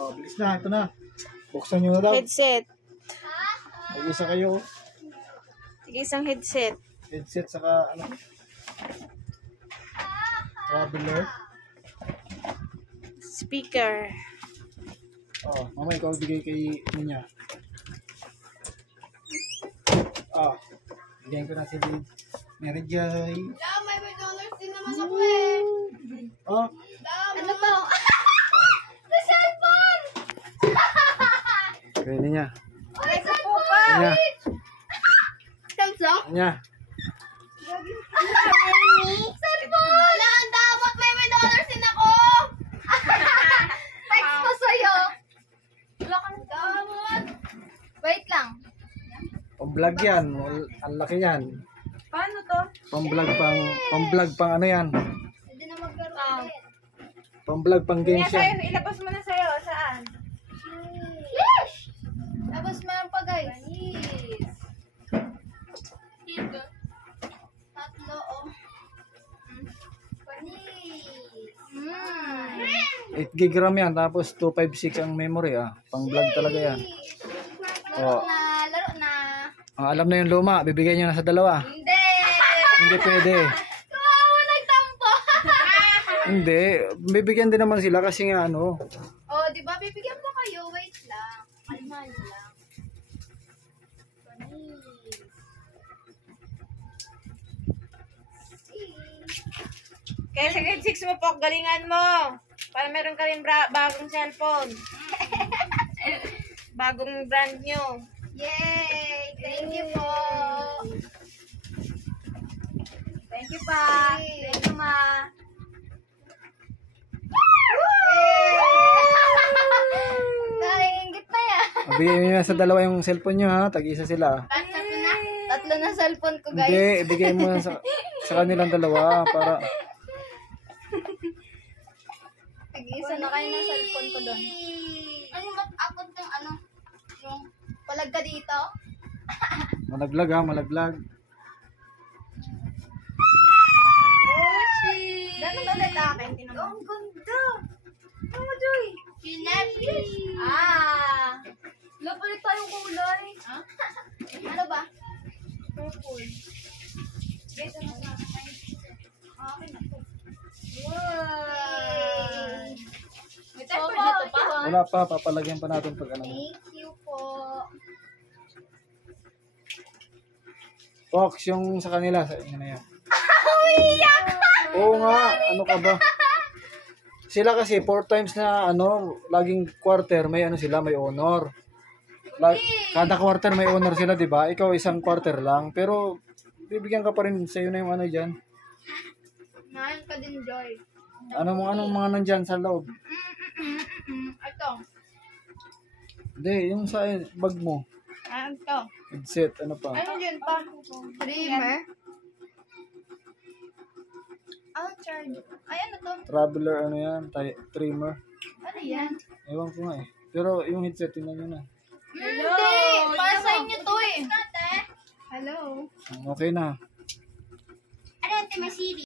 Oh, bilis na. Ito na. Buksan nyo na daw. Headset. Mag-isa kayo. Sige, isang headset. Headset saka ano? Traveler. Speaker. Oh, mama ikaw bigay kay niya. Ah, bigyan ko na si Mary Joy. May $5 din naman ako eh. Oh, Ano to? Sa cellphone! kaya niya. Ay, cellphone! Niya. Samsung? Niya. Cellphone! Wala, ang damot. May $5 din ako. Text ko sa'yo. Wala kang damot. Wait lang. Pang-vlog yan. Ang laki yan. Paano to? Pang-vlog pang ano yan. Hindi na maglaro ulit. Pang-vlog pang games yan. Ilabas mo na sa'yo. Saan? Yes! Tapos meron pa guys. Dito. Tatlo oh. Panis. 8 gig RAM yan. Tapos 256 ang memory ah. Pang-vlog talaga yan. Laro na. Alam na yung luma. Bibigyan nyo na sa dalawa. Hindi! Hindi pwede. Kawawa nagtampo! Hindi. Bibigyan din naman sila kasi nga ano. Oh, di ba? Bibigyan ko kayo. Wait lang. Kalman lang. Panis. Kaya sa grade 6 mo po, galingan mo. Para meron ka rin bagong cellphone. Bagong brand nyo. Yay! Thank you po! Thank you pa. Thank you, ma. Nariingit na yan. Bigyan nyo na sa dalawa yung cellphone nyo ha. Tag-isa sila. Tatlo na. Tatlo na cellphone ko, guys. Hindi. Ibigay mo na sa kanilang dalawa. Para Tag-isa na kayo ng cellphone ko doon. Ano mag-upload ng ano? Yung palag ka dito? malaglag ha. Malaglag. Ganun ulit akin. Ang ganda! Ano, Joy? Kinetic! Ah! Lapalit tayong kulay. Ah? Ano ba? Purple. Dito na sa akin. Okay na to. Wow! May tempered na to pa? Wala pa. Papalagyan pa natin pag ano. Thank you po. Fox yung sa kanila. Sa inyo na yan. Umiyak! Oo nga. Ano ka ba? Sila kasi 4 times na ano. Laging quarter. May ano sila. May honor. Kada quarter may honor sila, di ba? Ikaw isang quarter lang. Pero bibigyan ka pa rin sa'yo na yung ano dyan. Nahin ka din, Joy. Anong mga nandyan sa loob? Ito. Hindi, yung sa bag mo. Ano to? Headset, ano pa? Ano yun pa? Trimmer? I'll charge. Ay, ano to? Traveler, ano yan? Trimmer. Ano yan? Ewan ko nga eh. Pero yung headset, tingnan nyo na. Hindi! Para sa inyo to eh. Hello? Okay na. Ano ito, may CD?